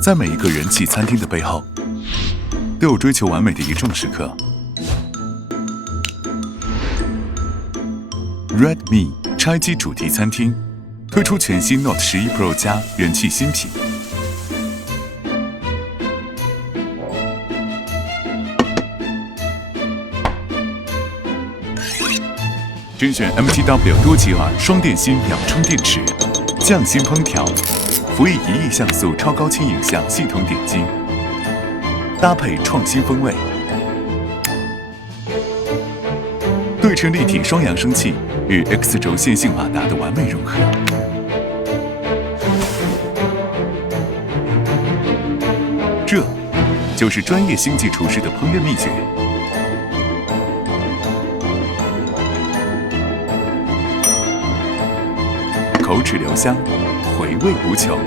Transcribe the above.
在每一个人气餐厅的背后，都有追求完美的一众食客。Redmi 拆机主题餐厅推出全新 Note 11 Pro 加人气新品。甄选 MTW 多吉尔双电芯秒充电池，匠心烹调，辅以1亿像素超高清影像系统点睛，搭配创新风味。对称立体双扬声器与 X 轴线性马达的完美融合。这就是专业星级厨师的烹饪秘诀。口齿留香，回味无穷。